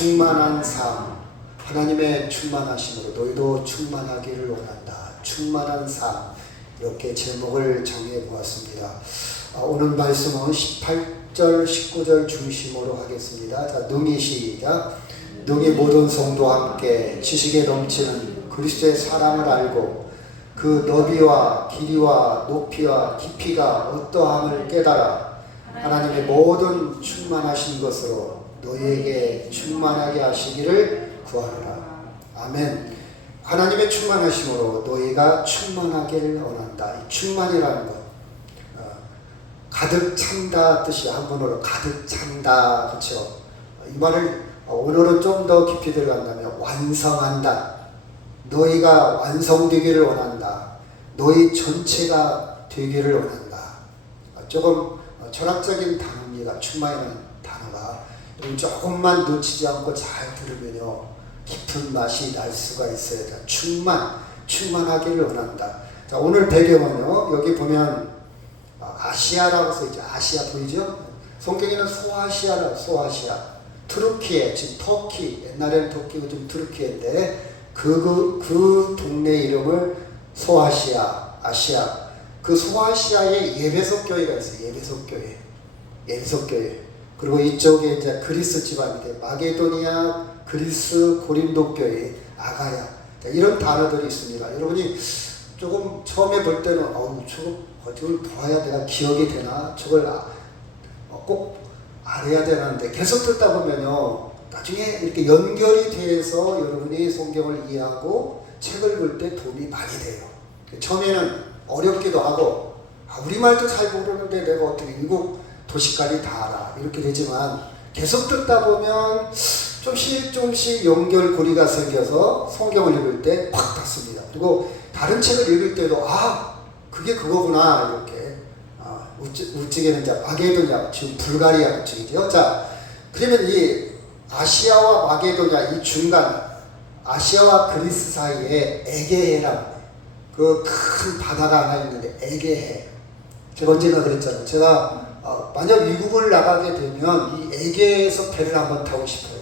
충만한 삶, 하나님의 충만하심으로 너희도 충만하기를 원한다. 충만한 삶, 이렇게 제목을 정해 보았습니다. 오늘 말씀은 18절, 19절 중심으로 하겠습니다. 자, 능히 시작. 능히 모든 성도와 함께 지식에 넘치는 그리스도의 사랑을 알고 그 너비와 길이와 높이와 깊이가 어떠함을 깨달아 하나님의 모든 충만하신 것으로 너희에게 충만하게 하시기를 구하노라. 아멘. 하나님의 충만하심으로 너희가 충만하기를 원한다. 이 충만이라는 것, 가득 찬다 뜻이 한문으로 가득 찬다, 그렇죠? 이 말을 오늘은 좀 더 깊이 들어간다면 완성한다. 너희가 완성되기를 원한다. 너희 전체가 되기를 원한다. 조금 철학적인 단어입니다. 충만이라는 단어가. 조금만 놓치지 않고 잘 들으면요, 깊은 맛이 날 수가 있어요. 충만하기를 원한다. 자, 오늘 배경은요, 여기 보면 아시아라고 써있죠. 아시아 보이죠? 성경에는 소아시아라고, 소아시아. 트루키에, 지금 터키, 옛날에는 터키고 지금 트루키인데, 그 동네 이름을 소아시아, 아시아. 그 소아시아에 예배석 교회가 있어요. 예배석 교회. 그리고 이쪽에 이제 그리스 집안인데, 마게도니아, 그리스, 고린도 교회, 아가야. 이런 단어들이 있습니다. 여러분이 조금 처음에 볼 때는, 저걸 봐야 내가 기억이 되나? 저걸 꼭 알아야 되는데, 계속 듣다 보면요, 나중에 이렇게 연결이 돼서 여러분이 성경을 이해하고 책을 볼 때 도움이 많이 돼요. 처음에는 어렵기도 하고, 우리말도 잘 모르는데 내가 어떻게 미국 도시까지 다 알아, 이렇게 되지만 계속 듣다 보면 조금씩 연결고리가 생겨서 성경을 읽을 때 팍 닿습니다. 그리고 다른 책을 읽을 때도 그게 그거구나, 이렇게. 우측에는 이제 마게도냐, 지금 불가리아 쪽이죠. 자, 그러면 이 아시아와 마게도냐, 이 중간 아시아와 그리스 사이에 에게해라고, 그 큰 바다가 하나 있는데, 에게해. 제가 언젠가 그랬잖아요. 제가 만약 미국을 나가게 되면 이 에게에서 배를 한번 타고 싶어요.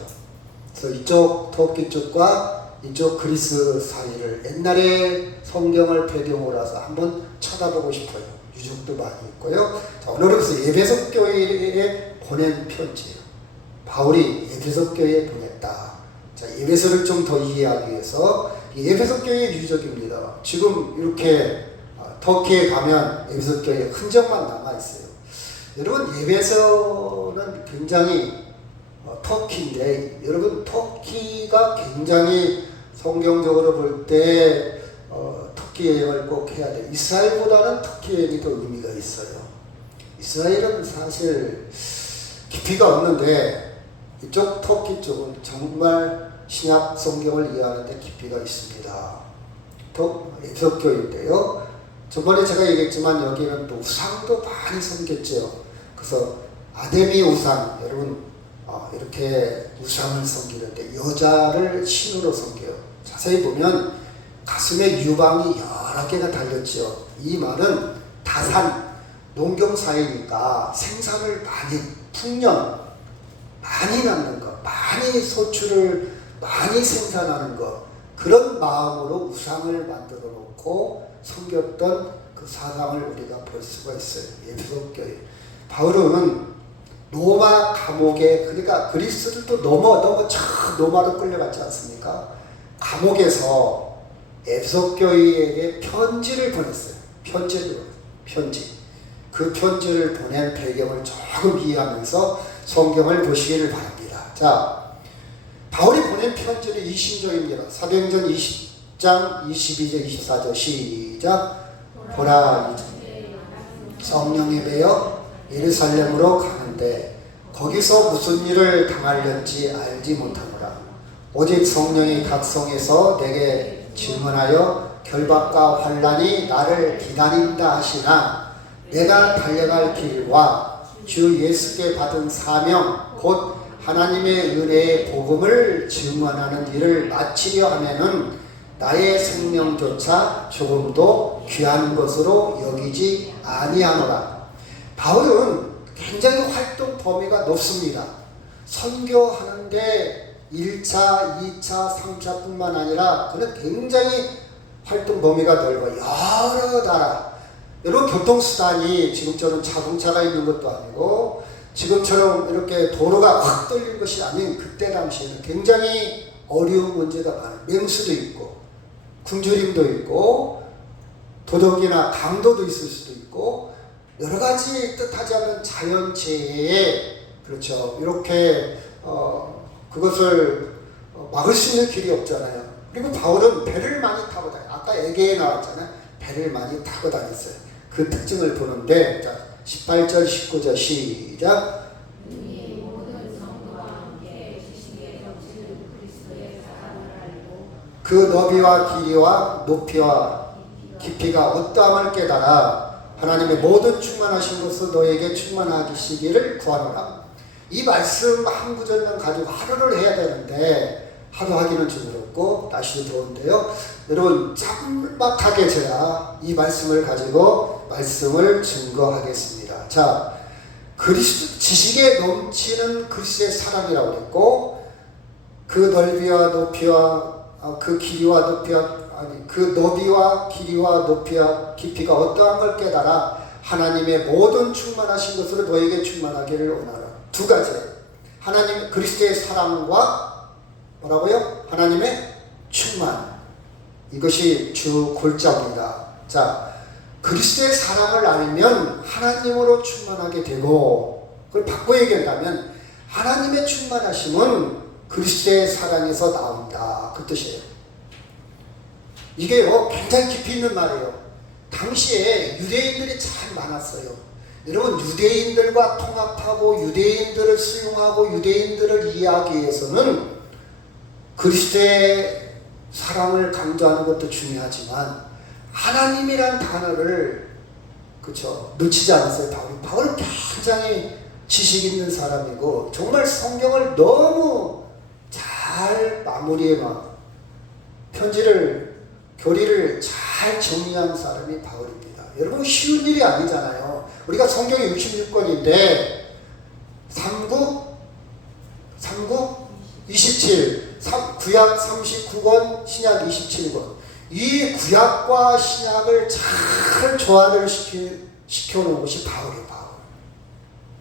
그래서 이쪽 터키 쪽과 이쪽 그리스 사이를 옛날에 성경을 배경으로 해서 한번 쳐다보고 싶어요. 유적도 많이 있고요. 자, 오늘은 그래서 예배석 교회에 보낸 편지예요. 바울이 예배석 교회에 보냈다. 자, 예배서를 좀 더 이해하기 위해서 예배석 교회의 유적입니다. 지금 이렇게 터키에 가면 예배석 교회의 흔적만 남아있어요. 여러분, 예배서는 굉장히 터키인데, 여러분, 터키가 굉장히 성경적으로 볼 때 터키 여행을 꼭 해야 돼요. 이스라엘보다는 터키 여행이 더 의미가 있어요. 이스라엘은 사실 깊이가 없는데, 이쪽 터키 쪽은 정말 신약 성경을 이해하는데 깊이가 있습니다. 예배석교인데요. 저번에 제가 얘기했지만 여기는 또 우상도 많이 섬겼죠. 그래서 아데미 우상, 여러분 이렇게 우상을 섬기는데 여자를 신으로 섬겨요. 자세히 보면 가슴에 유방이 여러 개가 달렸죠. 이 말은 다산, 농경사회니까 생산을 많이, 풍년 많이 낳는 것, 많이 소출을 많이 생산하는 것, 그런 마음으로 우상을 만들어 놓고 섬겼던 그 사상을 우리가 볼 수가 있어요. 예배석 교회. 바울은 로마 감옥에, 그러니까 그리스도도 로마로 끌려갔지 않습니까? 감옥에서 에베소 교회에게 편지를 보냈어요. 편지. 그 편지를 보낸 배경을 조금 이해하면서 성경을 보시기를 바랍니다. 자, 바울이 보낸 편지는 이신적입니다. 사도행전 20장 22절 24절 시작. 보라, 성령에 매여 예루살렘으로 가는데 거기서 무슨 일을 당하려는지 알지 못하노라. 오직 성령이 각 성에서 내게 질문하여 결박과 환난이 나를 기다린다 하시나, 내가 달려갈 길과 주 예수께 받은 사명 곧 하나님의 은혜의 복음을 증언하는 일을 마치려 하면은 나의 생명조차 조금도 귀한 것으로 여기지 아니하노라. 바울은 굉장히 활동 범위가 높습니다. 선교하는데 1차, 2차, 3차뿐만 아니라 그는 굉장히 활동 범위가 넓어 여러 나라, 여러 교통수단이 지금처럼 자동차가 있는 것도 아니고 지금처럼 이렇게 도로가 확 뚫린 것이 아닌 그때 당시에는 굉장히 어려운 문제가 많아요. 맹수도 있고 굶주림도 있고 도덕이나 강도도 있을 수도 있고 여러 가지 뜻하지 않은 자연재해에 그렇죠. 이렇게 그것을 막을 수 있는 길이 없잖아요. 그리고 바울은 배를 많이 타고 다녀요. 아까 에게에 나왔잖아요. 배를 많이 타고 다녔어요. 그 특징을 보는데 자, 18절 19절 시작. 그 너비와 길이와 높이와 깊이가 어떠함을 깨달아 하나님의 모든 충만하신 것을 너에게 충만하시기를 구하노라. 이 말씀 한 구절만 가지고 하루를 해야 되는데 하루 하기는 좀 어렵고 날씨도 더운데요. 여러분 짤막하게 제가 이 말씀을 가지고 말씀을 증거하겠습니다. 자, 그리스도 지식에 넘치는 그리스도의 사랑이라고 그랬고 그 넓이와 높이와 그 길이와 높이와 그 너비와 길이와 높이와 깊이가 어떠한 걸 깨달아 하나님의 모든 충만하신 것으로 너에게 충만하기를 원하라. 두 가지. 하나님 그리스도의 사랑과 뭐라고요? 하나님의 충만. 이것이 주 골자입니다. 자, 그리스도의 사랑을 알면 하나님으로 충만하게 되고 그걸 바꿔 얘기한다면 하나님의 충만하심은 그리스도의 사랑에서 나온다. 그 뜻이에요. 이게요 굉장히 깊이 있는 말이에요. 당시에 유대인들이 참 많았어요. 여러분 유대인들과 통합하고 유대인들을 수용하고 유대인들을 이해하기 위해서는 그리스도의 사랑을 강조하는 것도 중요하지만 하나님이란 단어를 그쵸 놓치지 않았어요. 바울은 굉장히 지식 있는 사람이고 정말 성경을 너무 잘 마무리해놔 교리를 잘 정리한 사람이 바울입니다. 여러분 쉬운 일이 아니잖아요. 우리가 성경이 66권인데 27 구약 39권 신약 27권 이 구약과 신약을 잘 조화를 시켜놓은 것이 바울이에요.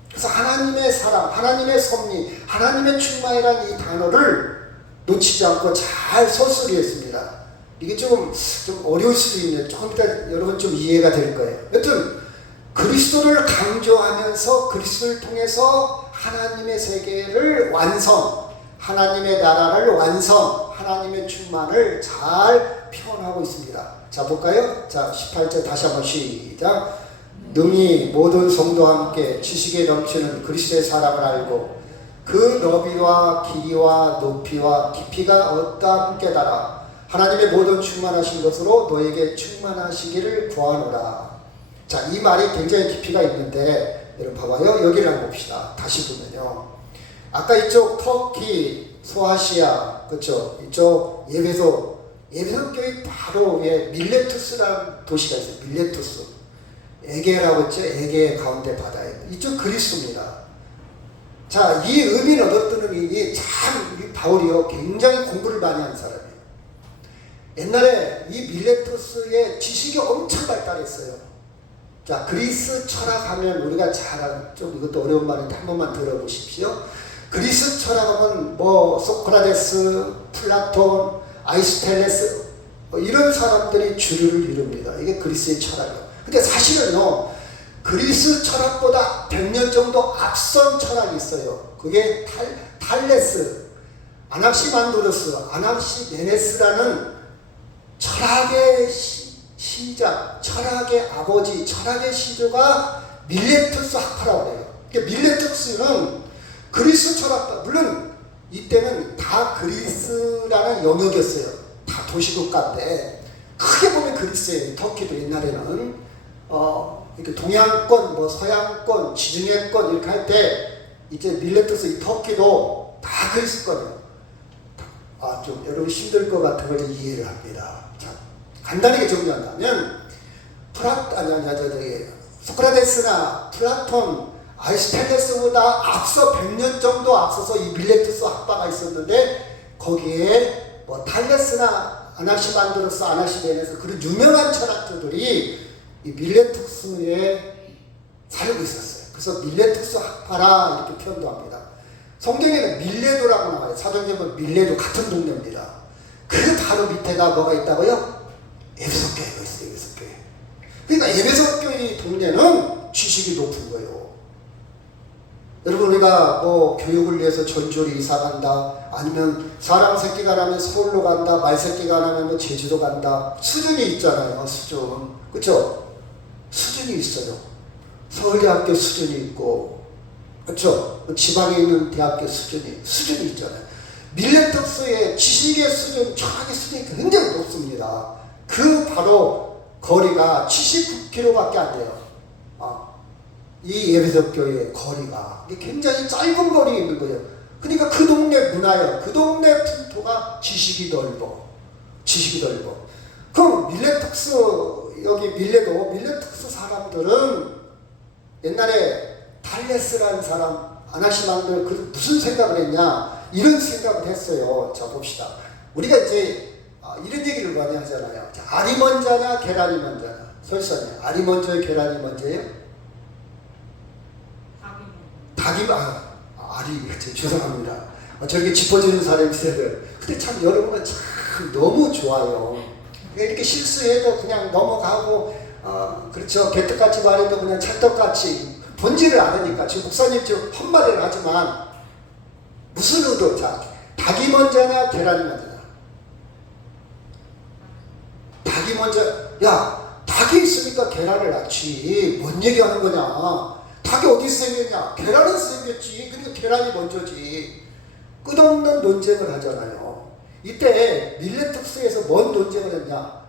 그래서 하나님의 사랑, 하나님의 섭리, 하나님의 충만이라는 이 단어를 놓치지 않고 잘 서술했습니다. 이게 좀 어려울 수도 있네요. 조금 이따 여러분 좀 이해가 될 거예요. 여튼 그리스도를 강조하면서 그리스도를 통해서 하나님의 세계를 완성, 하나님의 나라를 완성, 하나님의 충만을 잘 표현하고 있습니다. 자 볼까요? 자 18절 다시 한번 시작. 능히 모든 성도와 함께 지식에 넘치는 그리스도의 사랑을 알고 그 너비와 길이와 높이와 깊이가 어떠함 깨달아 하나님의 모든 충만하신 것으로 너에게 충만하시기를 구하노라. 자, 이 말이 굉장히 깊이가 있는데 여러분 봐봐요. 여기를 한번 봅시다. 다시 보면요. 아까 이쪽 터키, 소아시아, 그렇죠? 이쪽 예배소 교회 바로 위에 밀레투스라는 도시가 있어요. 밀레투스. 에게라고 했죠. 에게 가운데 바다에. 이쪽 그리스도입니다. 자, 이 의미는 어떤 의미니? 참 우리 바울이요 굉장히 공부를 많이 한 사람이에요. 옛날에 이 밀레투스의 지식이 엄청 발달했어요. 자, 그리스 철학하면 우리가 잘 아는, 좀 이것도 어려운 말인데 한 번만 들어보십시오. 그리스 철학하면 뭐 소크라테스, 플라톤, 아리스토텔레스 이런 사람들이 주류를 이룹니다. 이게 그리스의 철학이에요. 근데 사실은요 그리스 철학보다 100년 정도 앞선 철학이 있어요. 그게 탈레스, 아낙시만드로스, 아낙시메네스라는 철학의 시작, 철학의 아버지, 철학의 시조가 밀레투스 학파라고 해요. 그러니까 밀레투스는 그리스 철학과, 물론 이때는 다 그리스라는 영역이었어요. 다 도시국가인데 크게 보면 그리스예요. 터키도 옛날에는 이렇게 동양권, 뭐 서양권, 지중해권 이렇게 할 때 이제 밀레투스 이 터키도 다 그리스권이에요. 좀 여러분 힘들 것 같은 걸 이해를 합니다. 자, 간단하게 정리한다면 소크라테스나 플라톤, 아리스토텔레스보다 앞서 100년 정도 앞서서 이 밀레투스 학파가 있었는데 거기에 뭐 탈레스나 아나시만드로스, 아나시메네스 그런 유명한 철학자들이 이 밀레투스에 살고 있었어요. 그래서 밀레투스 학파라 이렇게 표현도 합니다. 성경에는 밀레도라고 나와요. 사도행전 밀레도 같은 동네입니다. 그 바로 밑에가 뭐가 있다고요? 에베소 교회가 있어요. 에베소 교회. 그러니까 에베소 교회 동네는 지식이 높은 거예요. 여러분 우리가 뭐 교육을 위해서 전주로 이사 간다, 아니면 사람 새끼가 나면 서울로 간다, 말 새끼가 나면 뭐 제주도 간다, 수준이 있잖아요. 수준. 그렇죠? 수준이 있어요. 서울대학교 수준이 있고, 그렇죠? 지방에 있는 대학교 수준이 있잖아요. 밀레투스의 지식의 수준, 철학의 수준이 굉장히 높습니다. 그 바로 거리가 79km밖에 안 돼요. 이 에베소 교회의 거리가 굉장히 짧은 거리에 있는 거예요. 그러니까 그 동네 문화요, 그 동네 풍토가 지식이 넓어. 그럼 밀레투스, 여기 밀레투스 사람들은 옛날에 탈레스라는 사람, 아나시만들 그 무슨 생각을 했냐, 이런 생각을 했어요. 자 봅시다. 우리가 이제 이런 얘기를 많이 하잖아요. 자, 알이 먼저냐 계란이 먼저냐. 설사님, 알이 먼저요 계란이 먼저예요? 알이, 죄송합니다. 저렇게 짚어주는 사람이 있어요. 근데 참 여러분은 참 너무 좋아요. 이렇게 실수해도 그냥 넘어가고, 그렇죠. 개떡같이 말해도 그냥 찰떡같이 본질을 아니까. 지금 목사님 좀 헛말을 하지만 무슨 의도? 자, 닭이 먼저냐 계란이 먼저냐? 닭이 먼저. 야, 닭이 있으니까 계란을 낳지. 뭔 얘기하는 거냐? 닭이 어디서 생겼냐? 계란에서 생겼지. 그러니까 계란이 먼저지. 끝없는 논쟁을 하잖아요. 이때 밀레투스에서 뭔 논쟁을 했냐?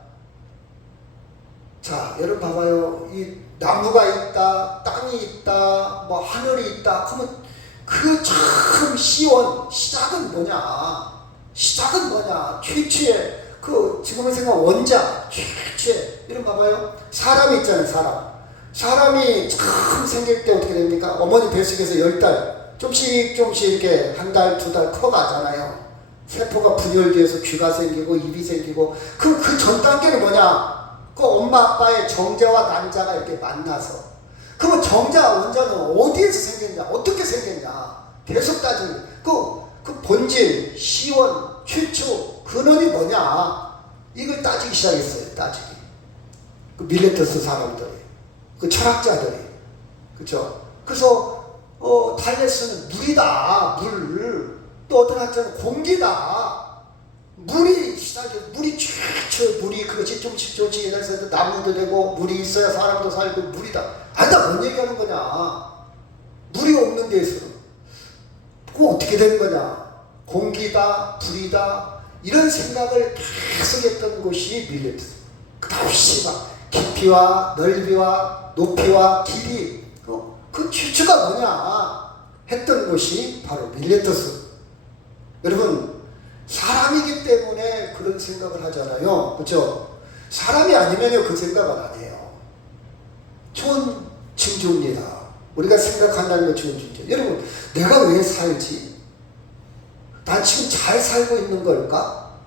자, 여러분 봐봐요. 이 나무가 있다, 땅이 있다, 뭐 하늘이 있다. 그러면 그 참 시작은 뭐냐? 최초의 그 지금은 생각 원자, 최초의 이런 봐봐요. 사람이 있잖아요. 사람이 참 생길 때 어떻게 됩니까? 어머니 뱃속에서 10달 좀씩 이렇게 한 달, 2달 커가잖아요. 세포가 분열되어서 귀가 생기고 입이 생기고, 그 전 단계는 뭐냐? 그 엄마 아빠의 정자와 난자가 이렇게 만나서, 그러면 정자와 원자는 어디에서 생겼냐? 어떻게 생겼냐? 계속 따지는 그 본질, 시원, 최초, 근원이 뭐냐? 이걸 따지기 시작했어요. 그 밀레투스 사람들이, 그 철학자들이, 그렇죠? 그래서 탈레스는 물이다, 물. 또 어떤 학자는 공기다. 물이 최초, 물이 그것이 좀씩 해서 나무도 되고, 물이 있어야 사람도 살고, 물이다. 아니다, 뭔 얘기하는 거냐? 물이 없는 데에서는 그럼 어떻게 되는 거냐? 공기다, 불이다, 이런 생각을 계속 했던 곳이 밀레투스. 끝없이 막 깊이와 넓이와 높이와 길이, 그 최초가 뭐냐 했던 곳이 바로 밀레투스. 여러분, 사람이기 때문에 그런 생각을 하잖아요. 그렇죠? 사람이 아니면요 그 생각은 안 해요. 좋은 징조입니다. 우리가 생각한다는 게 좋은 징조. 여러분, 내가 왜 살지? 난 지금 잘 살고 있는 걸까?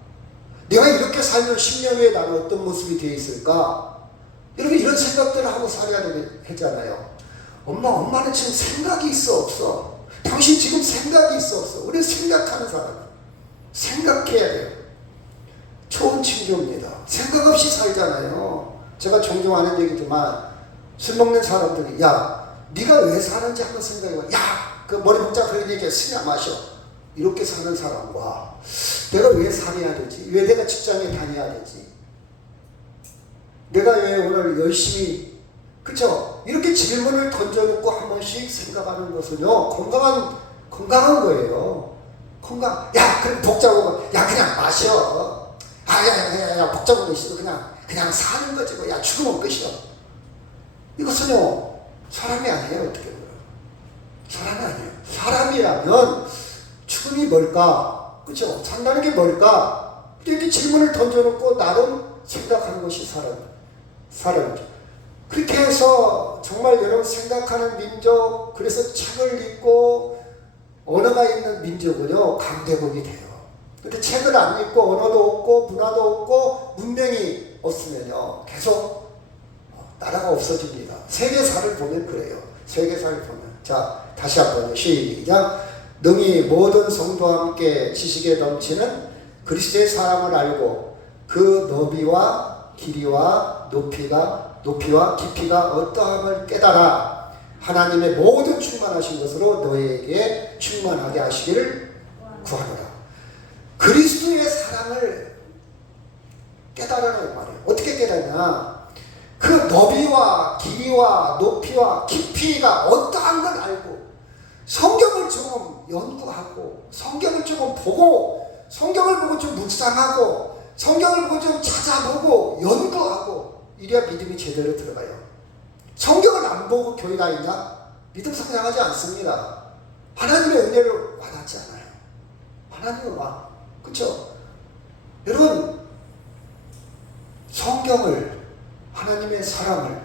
내가 이렇게 살면 10년 후에 나는 어떤 모습이 되어 있을까? 여러분, 이런 생각들을 하고 살아야 되잖아요. 엄마는 지금 생각이 있어 없어? 당신 지금 생각이 있어 없어? 우리는 생각하는 사람이에요. 생각해야 돼요. 좋은 징조입니다. 생각 없이 살잖아요. 제가 종종 하는 얘기지만, 술 먹는 사람들이, 야, 네가 왜 사는지 한번 생각해봐. 야, 그 머리 복잡하게 얘기해. 쓰냐 마셔. 이렇게 사는 사람과, 내가 왜 살아야 되지? 왜 내가 직장에 다녀야 되지? 내가 왜 오늘 열심히, 그쵸? 이렇게 질문을 던져놓고 한 번씩 생각하는 것은요, 건강한 거예요. 야, 그럼 복잡하고, 야, 그냥 마셔. 야, 복잡하고 있어. 그냥 사는 거지. 뭐. 야, 죽으면 끝이야. 이것은요, 사람이 아니에요. 어떻게 보면. 사람이 아니에요. 사람이라면 죽음이 뭘까? 그쵸? 산다는 게 뭘까? 이렇게 질문을 던져놓고 나름 생각하는 것이 사람이죠. 그렇게 해서 정말 여러분 생각하는 민족, 그래서 책을 읽고 언어가 있는 민족은요 강대국이 돼요. 근데 책을 안 읽고 언어도 없고 문화도 없고 문명이 없으면요 계속 나라가 없어집니다. 세계사를 보면 그래요. 세계사를 보면. 자, 다시 한번요. 시작. 능히 모든 성도와 함께 지식에 넘치는 그리스도의 사랑을 알고 그 너비와 길이와 높이와 깊이가 어떠함을 깨달아 하나님의 모든 충만하신 것으로 너희에게 충만하게 하시기를 구하노라. 그리스도의 사랑을 깨달으라는 말이에요. 어떻게 깨닫냐? 그 너비와 길이와 높이와 깊이가 어떠한 걸 알고 성경을 조금 연구하고 성경을 조금 보고 성경을 보고 좀 묵상하고 성경을 보고 좀 찾아보고 연구하고 이래야 믿음이 제대로 들어가요. 성경을 안 보고 교회 다니냐? 믿음 성장하지 않습니다. 하나님의 은혜를 와닿지 않아요. 하나님은 와. 그렇죠? 여러분 성경을 하나님의 사랑을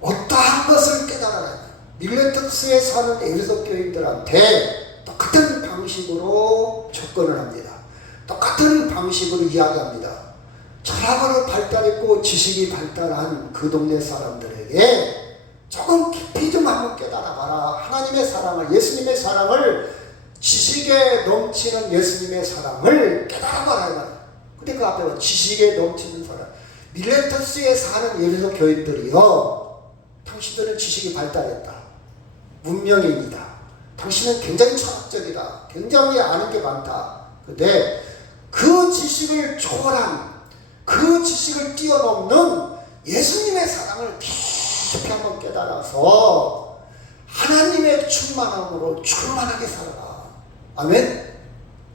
어떠한 것을 깨달아야 밀레트스에 사는 에베소 교인들한테 똑같은 방식으로 접근을 합니다. 똑같은 방식으로 이야기합니다. 철학으로 발달했고 지식이 발달한 그 동네 사람들에게 조금 깊이 좀 한번 깨달아봐라. 하나님의 사랑을, 예수님의 사랑을, 지식에 넘치는 예수님의 사랑을 깨달아봐라. 근데 그 앞에 봐. 지식에 넘치는 사랑. 밀레터스에 사는 예배소 교인들이요, 당신들은 지식이 발달했다. 문명인이다. 당신은 굉장히 철학적이다. 굉장히 아는 게 많다. 근데 그 지식을 초월한, 그 지식을 뛰어넘는 예수님의 사랑을 깊이 한번 깨달아서 하나님의 충만함으로 충만하게 살아라. 아멘?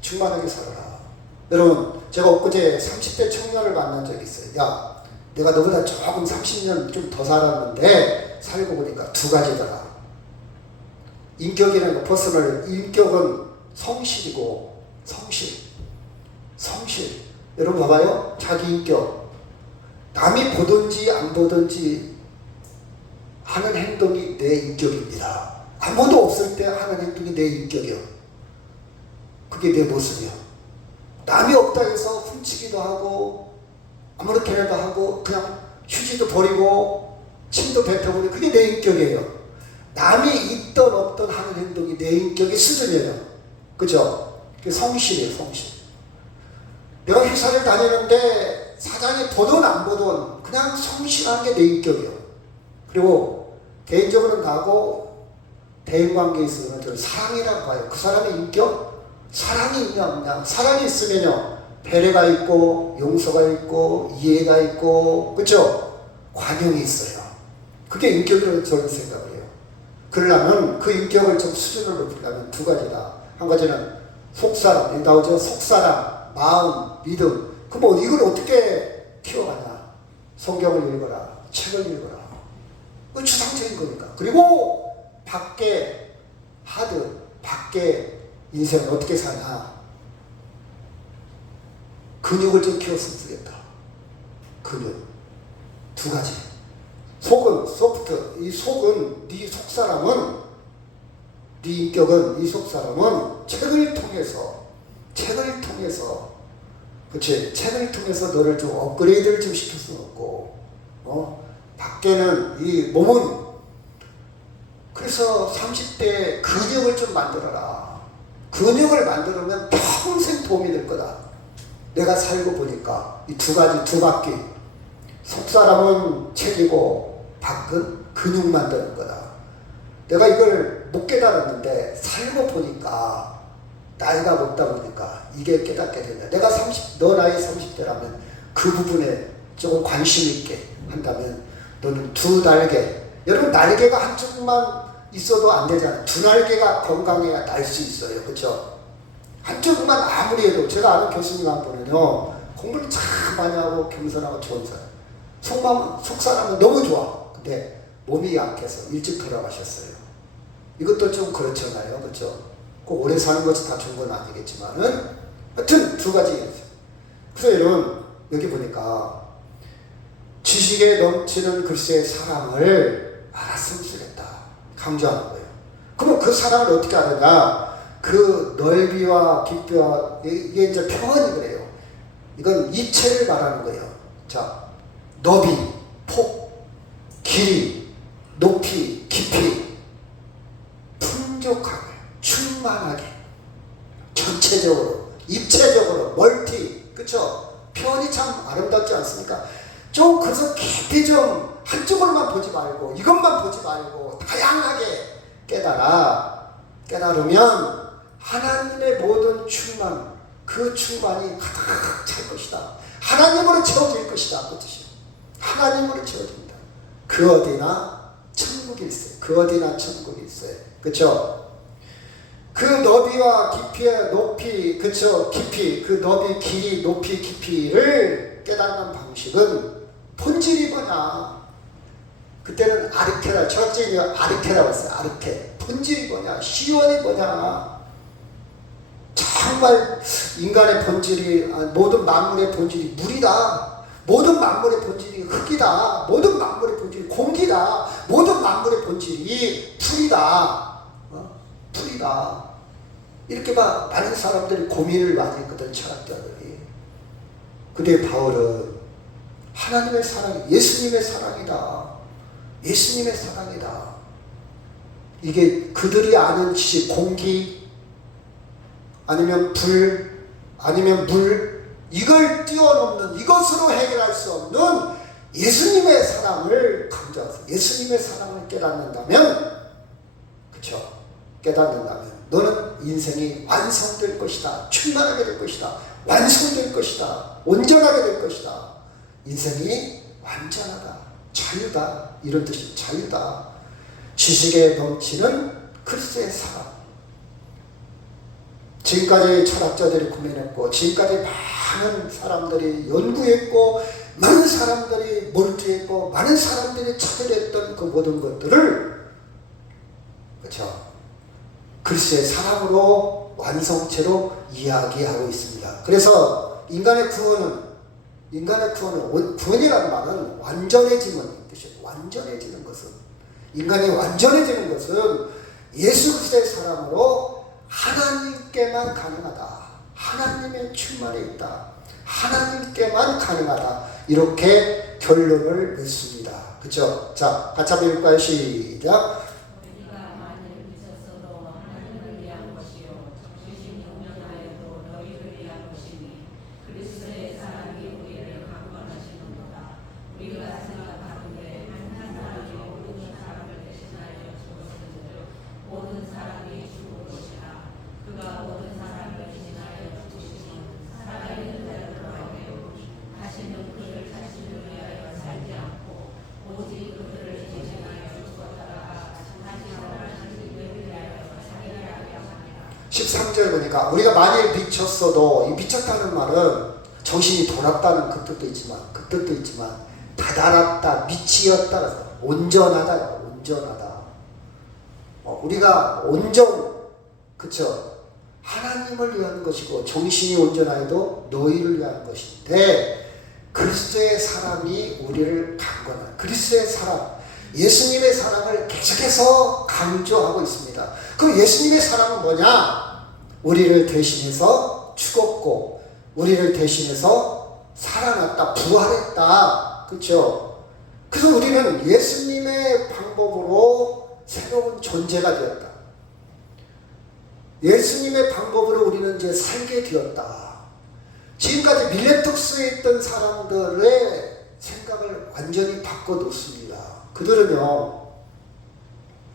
충만하게 살아라. 여러분, 제가 엊그제 30대 청년을 만난 적이 있어요. 야, 내가 너보다 조금 30년 좀 더 살았는데 살고 보니까 두 가지더라. 인격이라는 거, 퍼스널, 인격은 성실이고 성실. 여러분 봐봐요. 자기 인격. 남이 보든지 안 보든지 하는 행동이 내 인격입니다. 아무도 없을 때 하는 행동이 내 인격이요. 그게 내 모습이요. 남이 없다 해서 훔치기도 하고 아무렇게나도 하고 그냥 휴지도 버리고 침도 뱉어버리고 그게 내 인격이에요. 남이 있던 없던 하는 행동이 내 인격의 수준이에요. 그죠? 그게 성실이에요. 성실. 내가 회사를 다니는데 사장이 보든 안 보든 그냥 성실한 게 내 인격이에요. 그리고 개인적으로는 나하고 대인관계에 있어서는 저는 사랑이라고 봐요. 그 사람의 인격? 사랑이 있냐 없냐. 사랑이 있으면요 배려가 있고 용서가 있고 이해가 있고 그렇죠? 관용이 있어요. 그게 인격이라고 저는 생각을 해요. 그러려면 그 인격을 좀 수준을 높이려면 두 가지다. 한 가지는 속사람, 여기 나오죠? 속사람, 마음, 믿음. 그럼 이걸 어떻게 키워가냐? 성경을 읽어라, 책을 읽어라. 그 추상적인 거니까. 그리고 밖에 밖에 인생을 어떻게 사냐? 근육을 좀 키웠으면 좋겠다. 근육. 두 가지. 속은, 소프트. 이 속은, 네 속사람은, 네 인격은, 이 속사람은 책을 통해서, 그치? 책을 통해서 너를 좀 업그레이드를 좀 시킬 수는 없고, 밖에는 이 몸은, 그래서 30대 근육을 좀 만들어라. 근육을 만들면 평생 도움이 될 거다. 내가 살고 보니까 이 두 가지, 두 바퀴. 속사람은 책이고 밖은 근육 만드는 거다. 내가 이걸 못 깨달았는데 살고 보니까 나이가 먹다 보니까 이게 깨닫게 된다. 내가 너 나이 30대라면 그 부분에 조금 관심 있게 한다면 너는 두 날개. 여러분 날개가 한쪽만 있어도 안 되잖아요. 두 날개가 건강해야 날 수 있어요. 그렇죠? 한쪽만 아무리 해도 제가 아는 교수님 한 분은요 공부를 참 많이 하고 겸손하고 좋은 사람. 속사람은 너무 좋아. 근데 몸이 약해서 일찍 돌아가셨어요. 이것도 좀 그렇잖아요. 그렇죠? 꼭 오래 사는 것이 다 좋은 건 아니겠지만은 하여튼 두 가지. 그래서 여러분 여기 보니까 지식 지식에 넘치는 그리스도의 사랑을 알았으면 쓰겠다 강조하는 거예요. 그럼 그 사랑을 어떻게 하느냐? 그 넓이와 깊이와 이게 이제 표현이 그래요. 이건 입체를 말하는 거예요. 자, 너비, 폭, 길이, 높이, 깊이, 풍족하게, 충만하게, 전체적으로, 입체적으로, 멀티, 그쵸? 표현이 참 아름답지 않습니까? 좀 그래서 깊이 좀 한쪽으로만 보지 말고 이것만 보지 말고 다양하게 깨달으면 하나님의 모든 충만, 그 충만이 가득 찰 것이다. 하나님으로 채워질 것이다. 그 뜻이에요. 하나님으로 채워진다. 그 어디나 천국이 있어요. 그 어디나 천국이 있어요. 그쵸? 그 너비와 깊이의 높이, 그쵸? 깊이, 그 너비, 길이, 높이, 깊이를 깨닫는 방식은 본질이 뭐냐? 그때는 아르케라, 철저히 아르케라고 했어요. 아르케. 본질이 뭐냐? 시원이 뭐냐? 정말 인간의 본질이, 모든 만물의 본질이 물이다. 모든 만물의 본질이 흙이다. 모든 만물의 본질이 공기다. 모든 만물의 본질이 풀이다. 풀이다. 이렇게 많은 사람들이 고민을 많이 했거든, 철학자들이. 근데 바울은 하나님의 사랑, 예수님의 사랑이다. 예수님의 사랑이다. 이게 그들이 아는 지식, 공기, 아니면 불, 아니면 물, 이걸 뛰어넘는, 이것으로 해결할 수 없는 예수님의 사랑을 강조하세요. 예수님의 사랑을 깨닫는다면, 그쵸? 깨닫는다면, 너는 인생이 완성될 것이다. 충만하게 될 것이다. 완성될 것이다. 온전하게 될 것이다. 인생이 완전하다. 자유다. 이런 뜻이 자유다. 지식에 넘치는 그리스도의 사랑. 지금까지 철학자들이 고민했고, 지금까지 많은 사람들이 연구했고, 많은 사람들이 몰두했고, 많은 사람들이 찾으랬던 그 모든 것들을, 그렇죠? 그리스도의 사랑으로 완성체로 이야기하고 있습니다. 그래서 인간의 구원이라는 말은 완전해지는 뜻이에요. 완전해지는 것은, 인간이 완전해지는 것은 예수 그리스도의 사랑으로 하나님께만 가능하다. 하나님의 충만이 있다. 하나님께만 가능하다. 이렇게 결론을 냈습니다. 그렇죠? 자, 같이 한번 읽을까요? 시작. 보니까 우리가 만일 미쳤어도, 이 미쳤다는 말은 정신이 돌았다는 그 뜻도 있지만 다다랐다, 미치었다, 온전하다, 온전하다. 우리가 그쵸? 하나님을 위한 것이고 정신이 온전하여도 너희를 위한 것인데, 그리스도의 사랑이 우리를 강건한 그리스도의 사랑, 예수님의 사랑을 계속해서 강조하고 있습니다. 그 예수님의 사랑은 뭐냐? 우리를 대신해서 죽었고, 우리를 대신해서 살아났다, 부활했다. 그렇죠? 그래서 우리는 예수님의 방법으로 새로운 존재가 되었다. 예수님의 방법으로 우리는 이제 살게 되었다. 지금까지 밀레톡스에 있던 사람들의 생각을 완전히 바꿔놓습니다. 그들은요,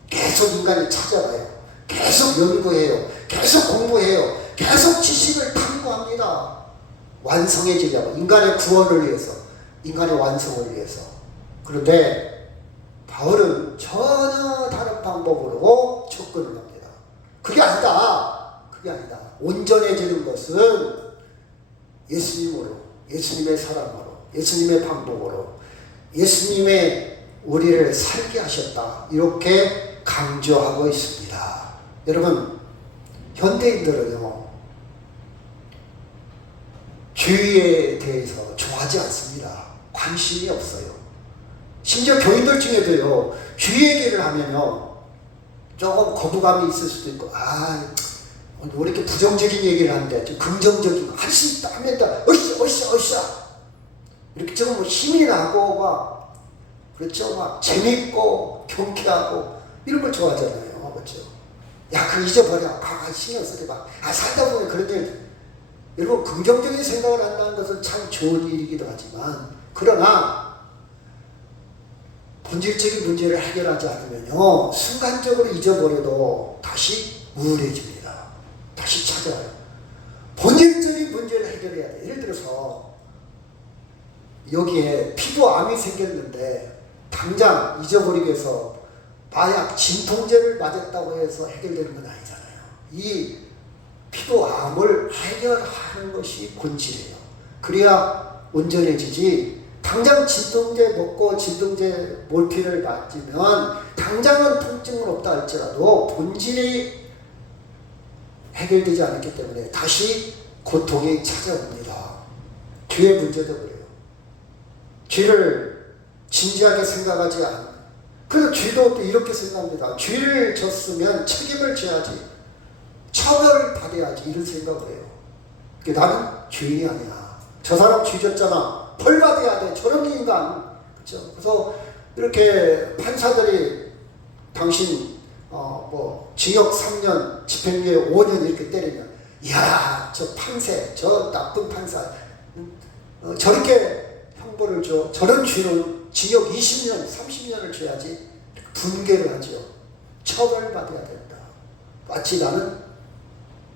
계속 인간이 찾아가요. 계속 연구해요. 계속 공부해요. 계속 지식을 탐구합니다. 완성해지려고. 인간의 구원을 위해서. 인간의 완성을 위해서. 그런데 바울은 전혀 다른 방법으로 접근을 합니다. 그게 아니다. 온전해지는 것은 예수님으로, 예수님의 사랑으로, 예수님의 방법으로, 예수님의 우리를 살게 하셨다. 이렇게 강조하고 있습니다. 여러분, 현대인들은요, 주의에 대해서 좋아하지 않습니다. 관심이 없어요. 심지어 교인들 중에도요, 주의 얘기를 하면요, 조금 거부감이 있을 수도 있고, 왜 이렇게 부정적인 얘기를 하는데, 좀 긍정적인 거, 할 수 있다 하면 다, 으쌰. 이렇게 좀 뭐 힘이 나고, 막, 그렇죠? 막, 재밌고, 경쾌하고, 이런 걸 좋아하잖아요. 그렇죠? 야, 그거 잊어버려. 신경 쓰지 마. 살다 보면 그런 일. 여러분, 긍정적인 생각을 한다는 것은 참 좋은 일이기도 하지만, 그러나, 본질적인 문제를 해결하지 않으면요, 순간적으로 잊어버려도 다시 우울해집니다. 다시 찾아와요. 본질적인 문제를 해결해야 돼. 예를 들어서 여기에 피부암이 생겼는데 당장 잊어버리기 위해서 마약 진통제를 맞았다고 해서 해결되는 건 아니잖아요. 이 피부암을 해결하는 것이 본질이에요. 그래야 온전해지지, 당장 진통제 먹고 진통제 몰피를 맞으면 당장은 통증은 없다 할지라도 본질이 해결되지 않았기 때문에 다시 고통이 찾아옵니다. 죄의 문제도 그래요. 죄를 진지하게 생각하지 않는. 그래서 죄도 또 이렇게 생각합니다. 죄를 졌으면 책임을 져야지, 처벌을 받아야지, 이런 생각을 해요. 나는 죄인이 아니야. 저 사람 죄 졌잖아. 벌 받아야 돼. 저런 인간. 그렇죠? 그래서 이렇게 판사들이 당신 징역 3년, 집행유예 5년 이렇게 때리면, 이야, 저 판세, 저 나쁜 판사, 저렇게 형벌을 줘. 저런 죄는 징역 20년, 30년을 줘야지. 분개를 하죠. 처벌받아야 된다. 마치 나는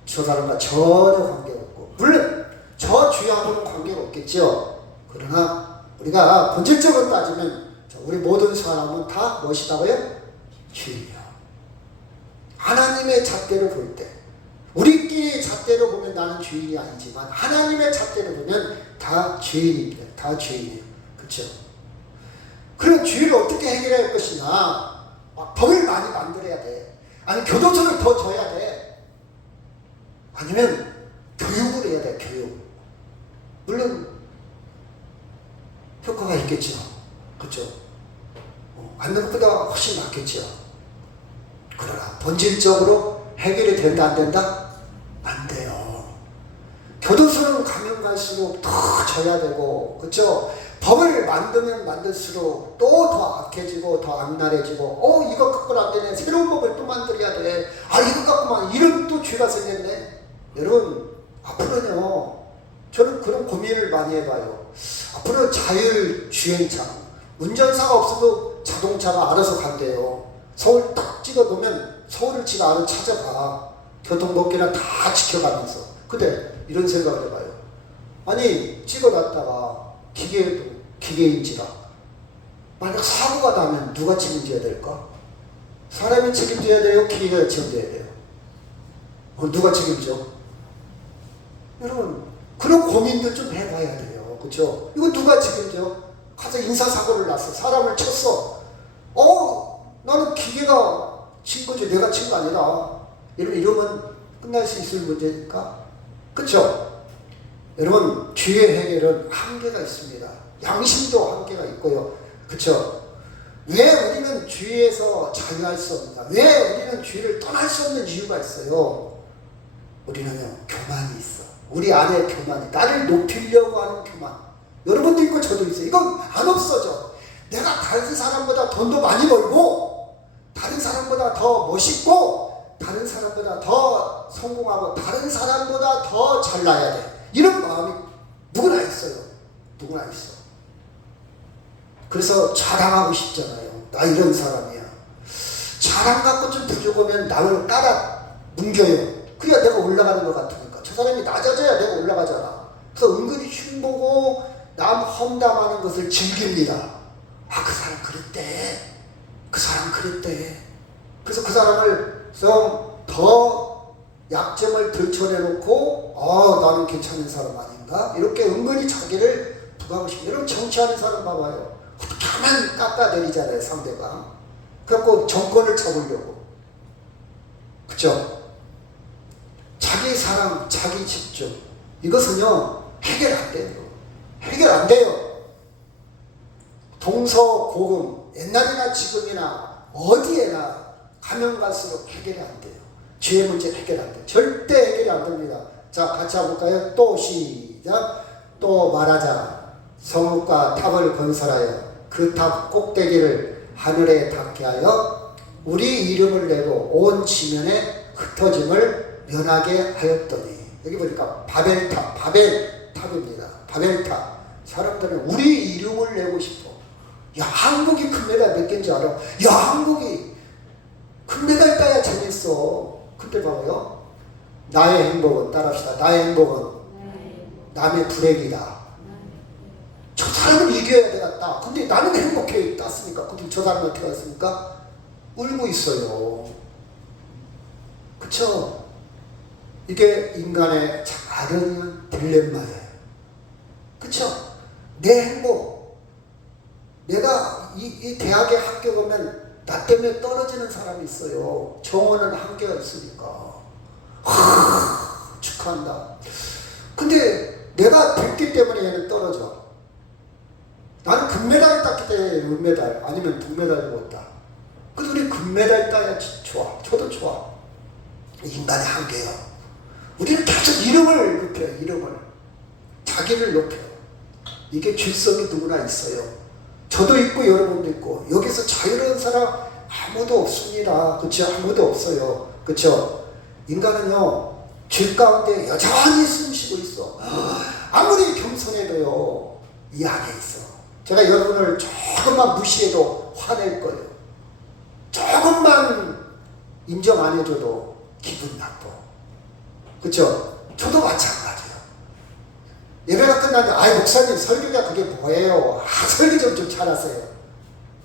저 사람과 전혀 관계없고, 물론 저 죄하고는 관계가 없겠죠. 그러나 우리가 본질적으로 따지면 우리 모든 사람은 다 무엇이다고요? 죄인이야. 하나님의 잣대로 볼 때, 우리끼리 잣대로 보면 나는 죄인이 아니지만 하나님의 잣대로 보면 다 죄인입니다. 다 죄인이에요. 그렇죠? 그럼 죄를 어떻게 해결할 것이냐? 법을 많이 만들어야 돼. 아니, 교도소를 더 줘야 돼. 아니면 교육을 해야 돼. 교육. 물론 효과가 있겠죠. 그렇죠? 앉는 것보다 훨씬 낫겠죠. 그러나 본질적으로 해결이 된다 안 된다? 안 돼요. 교도소는 가면 갈수록 더 져야 되고, 그렇죠? 법을 만들면 만들수록 또 더 악해지고 더 악랄해지고, 이거 갖고는 안 되네, 새로운 법을 또 만들어야 돼, 이거 갖고만 이런 또 죄가 생겼네. 여러분, 앞으로는요, 저는 그런 고민을 많이 해봐요. 앞으로 자율주행차, 운전사가 없어도 자동차가 알아서 간대요. 서울 딱 찍어보면 서울을 지가 알아 찾아가. 교통법규나 다 지켜가면서. 근데 이런 생각을 해봐요. 아니, 찍어놨다가 기계인지라 만약 사고가 나면 누가 책임져야 될까? 사람이 책임져야 돼요? 기계가 책임져야 돼요? 누가 책임져? 여러분, 그런 고민도 좀 해봐야 돼요. 그렇죠? 이거 누가 책임져? 가서 인사사고를 났어. 사람을 쳤어. 나는 기계가 친 거지 내가 친 거 아니라. 여러분, 이러면 끝날 수 있을 문제니까. 그렇죠? 여러분, 죄의 해결은 한계가 있습니다. 양심도 한계가 있고요. 그렇죠? 왜 우리는 죄에서 자유할 수 없는가? 왜 우리는 죄를 떠날 수 없는 이유가 있어요. 우리는 교만이 있어. 우리 안에 교만이, 나를 높이려고 하는 교만. 여러분도 있고 저도 있어요. 이건 안 없어져. 내가 다른 사람보다 돈도 많이 벌고, 다른 사람보다 더 멋있고, 다른 사람보다 더 성공하고, 다른 사람보다 더 잘나야 돼. 이런 마음이 누구나 있어요. 누구나 있어. 그래서 자랑하고 싶잖아요. 나 이런 사람이야. 자랑 갖고 좀 부족하면 남을 따라 뭉겨요. 그래야 내가 올라가는 것 같으니까. 저 사람이 낮아져야 내가 올라가잖아. 그래서 은근히 흉보고 남 험담하는 것을 즐깁니다. 그 사람 그랬대. 그 사람 그랬대. 그래서 그 사람을 좀 더 약점을 들춰내놓고, 나는 괜찮은 사람 아닌가? 이렇게 은근히 자기를 부각하고 싶어요. 여러분, 정치하는 사람 봐봐요. 어떻게 하면 깎아내리잖아요, 상대가. 그래갖고 정권을 잡으려고. 그쵸? 자기 사랑, 자기 집중. 이것은요, 해결 안 돼요. 해결 안 돼요. 동서고금, 옛날이나 지금이나 어디에나 가면 갈수록 해결이 안 돼요. 죄의 문제 해결 안 돼요. 절대 해결이 안 됩니다. 자, 같이 해볼까요? 또 시작. 또 말하자. 성읍과 탑을 건설하여 그 탑 꼭대기를 하늘에 닿게 하여 우리 이름을 내고 온 지면에 흩어짐을 면하게 하였더니, 여기 보니까 바벨탑입니다. 바벨탑. 사람들은 우리 이름을 내고 싶어. 야, 한국이 금메달 몇 개인지 알아? 야, 한국이 금메달 따야 재밌어. 근데 봐봐요. 나의 행복은, 따라합시다. 나의 행복은 남의 불행이다. 저 사람은 이겨야 되겠다. 근데 나는 행복해 땄으니까. 근데 저 사람은 어떻게 했습니까? 울고 있어요. 그쵸? 이게 인간의 작은 딜레마예요. 그쵸? 내 행복. 내가 이 대학에 합격하면 나 때문에 떨어지는 사람이 있어요. 정원은 한계가 있으니까. 축하한다. 근데 내가 됐기 때문에 얘는 떨어져. 나는 금메달 땄기 때문에 은메달, 아니면 동메달 먹었다. 그래서 우리 금메달 따야 좋아. 저도 좋아. 인간의 한계야. 우리는 계속 이름을 높여요. 이름을. 자기를 높여요. 이게 질성이 누구나 있어요. 저도 있고 여러분도 있고. 여기서 자유로운 사람 아무도 없습니다. 그렇죠? 아무도 없어요. 그렇죠? 인간은요, 죄 가운데 여전히 숨쉬고 있어. 아무리 겸손해도요, 이 안에 있어. 제가 여러분을 조금만 무시해도 화낼 거예요. 조금만 인정 안 해줘도 기분 나빠. 그쵸? 저도 마찬가지예요. 예배가 끝나는데, 아이, 목사님, 설교가 그게 뭐예요? 아, 설교 좀 잘하세요.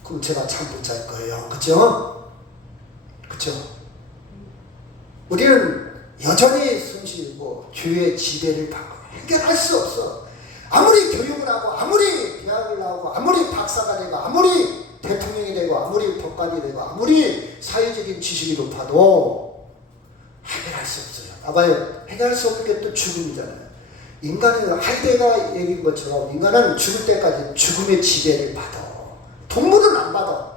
그럼 제가 잠 못 잘 거예요. 그쵸? 그쵸? 우리는 여전히 숨쉬고 주의 지배를 받고 해결할 수 없어. 아무리 교육을 하고, 아무리 대학을 나오고, 아무리 박사가 되고, 아무리 대통령이 되고, 아무리 법관이 되고, 아무리 사회적인 지식이 높아도 해결할 수 없어요. 봐봐요. 해결할 수 없는 게 또 죽음이잖아요. 인간은 하이데가 얘기한 것처럼 인간은 죽을 때까지 죽음의 지배를 받아. 동물은 안 받아.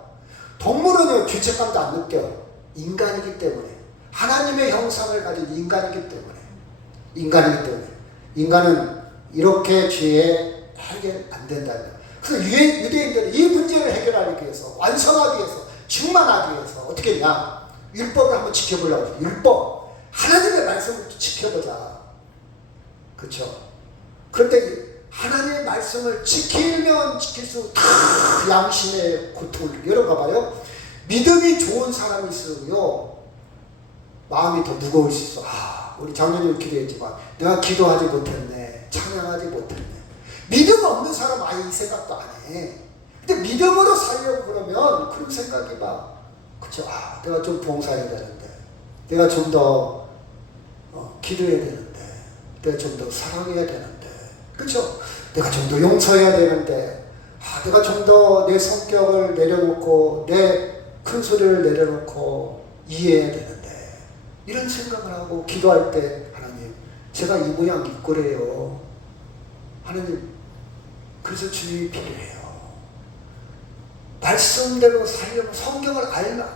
동물은요, 죄책감도 안 느껴. 인간이기 때문에. 하나님의 형상을 가진 인간이기 때문에. 인간은 이렇게 죄에 해결 안 된다는 거예요. 그래서 유대인들은 이 문제를 해결하기 위해서, 완성하기 위해서, 충만하기 위해서 어떻게 했냐? 율법을 한번 지켜보려고 해요. 율법. 하나님의 말씀을 지켜보자. 그렇죠? 그런데 하나님의 말씀을 지키면 지킬수록 다 양심의 고통을. 여러분 봐봐요. 믿음이 좋은 사람이 있으면요, 마음이 더 무거울 수 있어. 아, 우리 작년에 기도했지만 내가 기도하지 못했네, 찬양하지 못했네. 믿음 없는 사람 아예 이 생각도 안 해. 근데 믿음으로 살려고 그러면 그런 생각이 막, 그쵸? 아, 내가 좀 봉사해야 되는데, 내가 좀 더 기도해야 되는데, 내가 좀 더 사랑해야 되는데, 그쵸? 내가 좀 더 용서해야 되는데, 아, 내가 좀 더 내 성격을 내려놓고, 내 큰 소리를 내려놓고 이해해야 되는데, 이런 생각을 하고 기도할 때, 하나님, 제가 이 모양 이 꼴이에요. 하나님, 그래서 주님이 필요해요. 말씀대로 살려면 성경을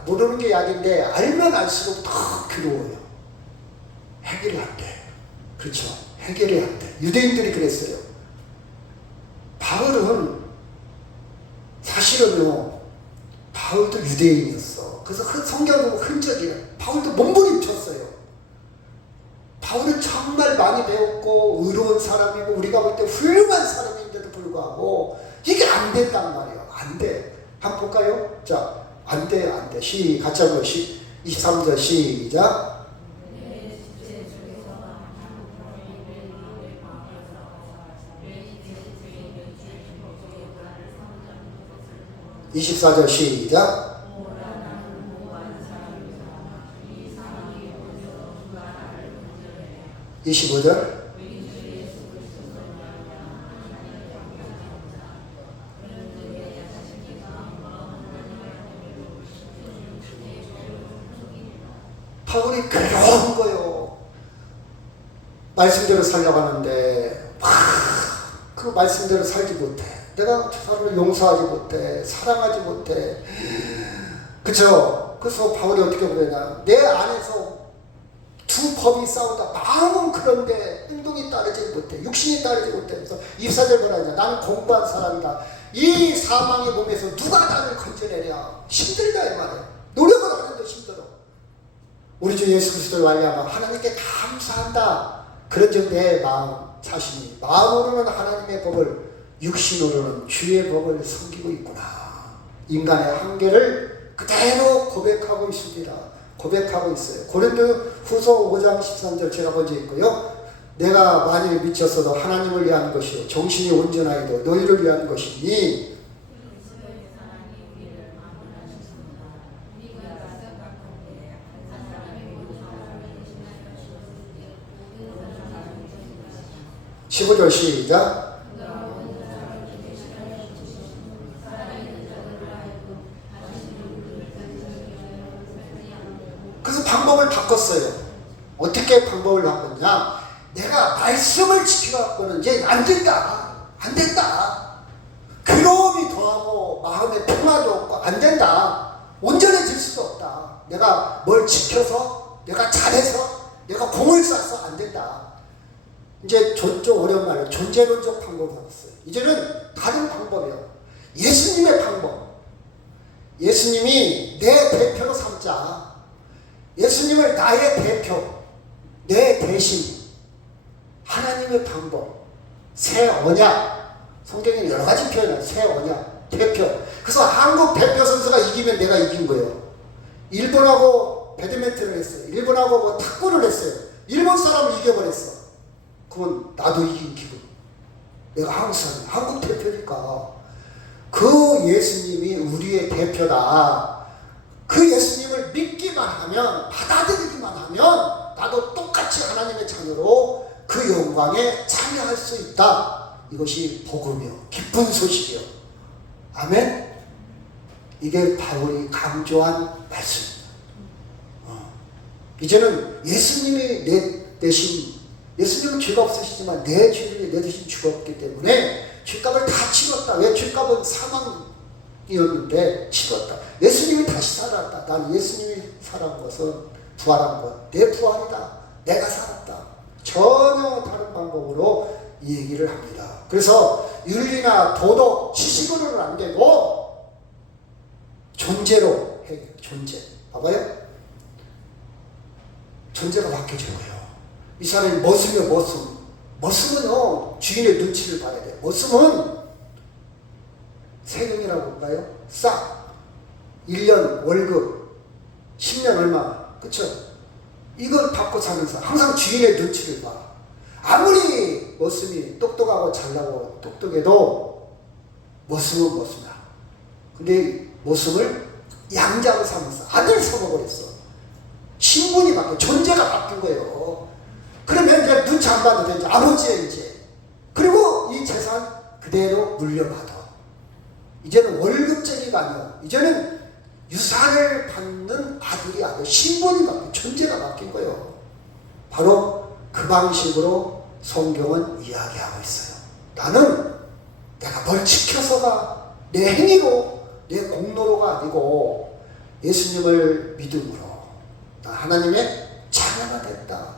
모르는 게 약인데, 알면 알수록 더 괴로워요. 해결이 안 돼. 그렇죠? 해결이 안 돼. 유대인들이 그랬어요. 바울은 사실은요, 바울도 유대인이었어. 그래서 성경을 보면 흔적이에요. 바울도 몸부림쳤어요. 바울은 정말 많이 배웠고 의로운 사람이고 우리가 볼 때 훌륭한 사람인데도 불구하고 이게 안 된단 말이에요. 안 돼. 한번 볼까요? 자, 안 돼, 안 돼. 같이 한번 23절 시작. 24절 시작. 25절. 바울이 괴로운 거요. 말씀대로 살려고 하는데 막 그 말씀대로 살지 못해. 내가 저 사람을 용서하지 못해, 사랑하지 못해. 그쵸? 그래서 바울이 어떻게 보느냐, 내 안에서 두 법이 싸우다 마음은 그런데 행동이 따르지 못해, 육신이 따르지 못해. 그래서 24절 뭐라 하냐, 나는 공부한 사람이다. 이 사망의 몸에서 누가 나를 건져내랴. 힘들다 이 말이야. 노력을 하는데 힘들어. 우리 주 예수 그리스도를 말미암아 하나님께 감사한다. 그런즉 내 마음 자신이 마음으로는 하나님의 법을, 육신으로는 주의 법을 섬기고 있구나. 인간의 한계를 그대로 고백하고 있습니다. 고백하고 있어요. 고린도 후서 5장 13절 제가 먼저 읽고요. 내가 만일 미쳤어도 하나님을 위한 것이요 정신이 온전하여도 너희를 위한 것이니 (15절) 시작. 그래서 방법을 바꿨어요. 어떻게 방법을 바꿨냐? 내가 말씀을 지켜갖고는 이제 안 된다. 안 된다. 괴로움이 더하고 마음의 평화도 없고 안 된다. 온전해질 수도 없다. 내가 뭘 지켜서, 내가 잘해서, 내가 공을 쏴서 안 된다. 이제 좀 어려운 말로 존재론적 방법을 바꿨어요. 이제는 다른 방법이에요. 예수님의 방법. 예수님이 내 대표로 삼자. 예수님을 나의 대표, 내 대신, 하나님의 방법, 새 언약. 성경에는 여러 가지 표현을, 새 언약, 대표. 그래서 한국 대표 선수가 이기면 내가 이긴 거예요. 일본하고 배드민턴을 했어요. 일본하고 뭐 탁구를 했어요. 일본 사람을 이겨버렸어. 그건 나도 이긴 기분. 내가 한국 사람, 한국 대표니까. 그 예수님이 우리의 대표다. 그 예수님을 믿기만 하면, 받아들이기만 하면 나도 똑같이 하나님의 자녀로 그 영광에 참여할 수 있다. 이것이 복음이요, 기쁜 소식이요. 아멘. 이게 바울이 강조한 말씀입니다. 이제는 예수님이 내 대신, 예수님은 죄가 없으시지만 내 죄를 내 대신 죽었기 때문에 죄값을 다 치렀다. 왜? 죄값은 사망이었는데 치렀다. 예수님이 다시 살았다. 난 예수님이 살아온 것은, 부활한 것, 내 부활이다. 내가 살았다. 전혀 다른 방법으로 이 얘기를 합니다. 그래서 윤리나 도덕, 지식으로는 안 되고 존재로 해. 존재. 봐봐요. 존재가 바뀌어진 거예요. 이 사람이 머슴이요, 머슴. 머슴은요, 주인의 눈치를 봐야 돼. 머슴은 세금이라고 볼까요? 싹 1년 월급 10년 얼마, 그쵸? 이걸 받고 사는 사람, 항상 주인의 눈치를 봐. 아무리 머슴이 똑똑하고 잘나고 똑똑해도 머슴은 머슴이야. 근데 머슴을 양자로 삼았어. 아들 삼아버렸어. 신분이 바뀌어, 존재가 바뀐 거예요. 그러면 이제 눈치 안 봐도 되지. 아버지야 이제. 그리고 이 재산 그대로 물려받아. 이제는 월급쟁이가 아니야. 이제는 유산을 받는 아들이 아니고 신분이 바뀌어, 존재가 바뀐 거예요. 바로 그 방식으로 성경은 이야기하고 있어요. 나는 내가 뭘 지켜서가, 내 행위로, 내 공로로가 아니고 예수님을 믿음으로 나 하나님의 자녀가 됐다.